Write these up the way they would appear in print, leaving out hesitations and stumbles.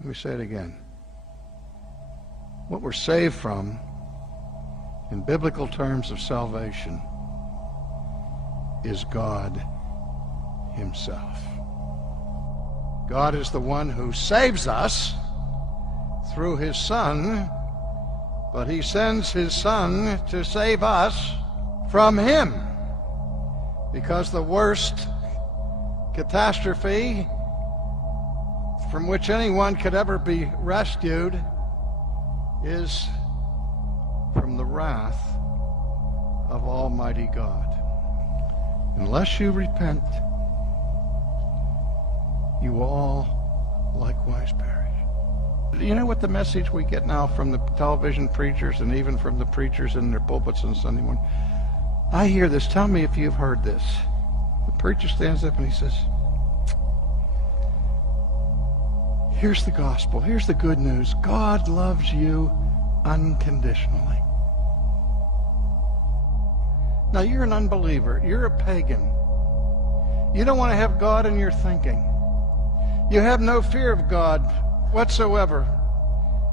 Let me say it again. What we're saved from, in biblical terms of salvation, is God Himself. God is the one who saves us through His Son, but He sends His Son to save us from Him. Because the worst catastrophe from which anyone could ever be rescued is from the wrath of Almighty God. Unless you repent, you will all likewise perish. You know what the message we get now from the television preachers and even from the preachers in their pulpits on Sunday morning? I hear this. Tell me if you've heard this. The preacher stands up and he says, here's the gospel. Here's the good news. God loves you unconditionally. Now, you're an unbeliever. You're a pagan. You don't want to have God in your thinking. You have no fear of God whatsoever.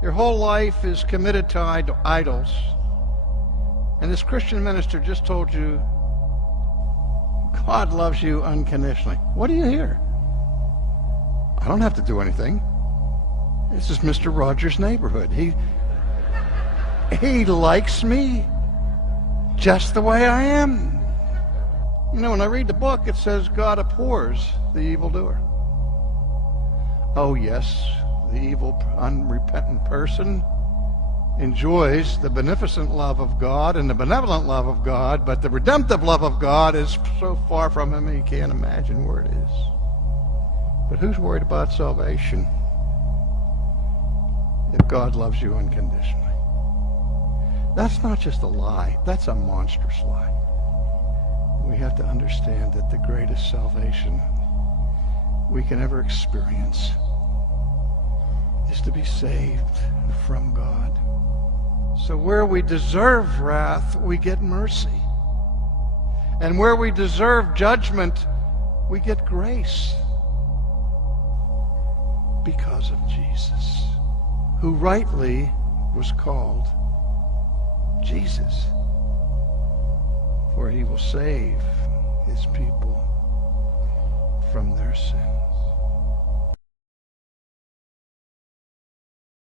Your whole life is committed to idols. And this Christian minister just told you, God loves you unconditionally. What do you hear? I don't have to do anything. This is Mr. Rogers' neighborhood. He likes me just the way I am. You know, when I read the book, it says God abhors the evildoer. Oh, yes, the evil, unrepentant person enjoys the beneficent love of God and the benevolent love of God, but the redemptive love of God is so far from him he can't imagine where it is. But who's worried about salvation if God loves you unconditionally? That's not just a lie. That's a monstrous lie. We have to understand that the greatest salvation we can ever experience is to be saved from God. So where we deserve wrath, we get mercy. And where we deserve judgment, we get grace. Because of Jesus, who rightly was called Jesus, for he will save his people from their sin.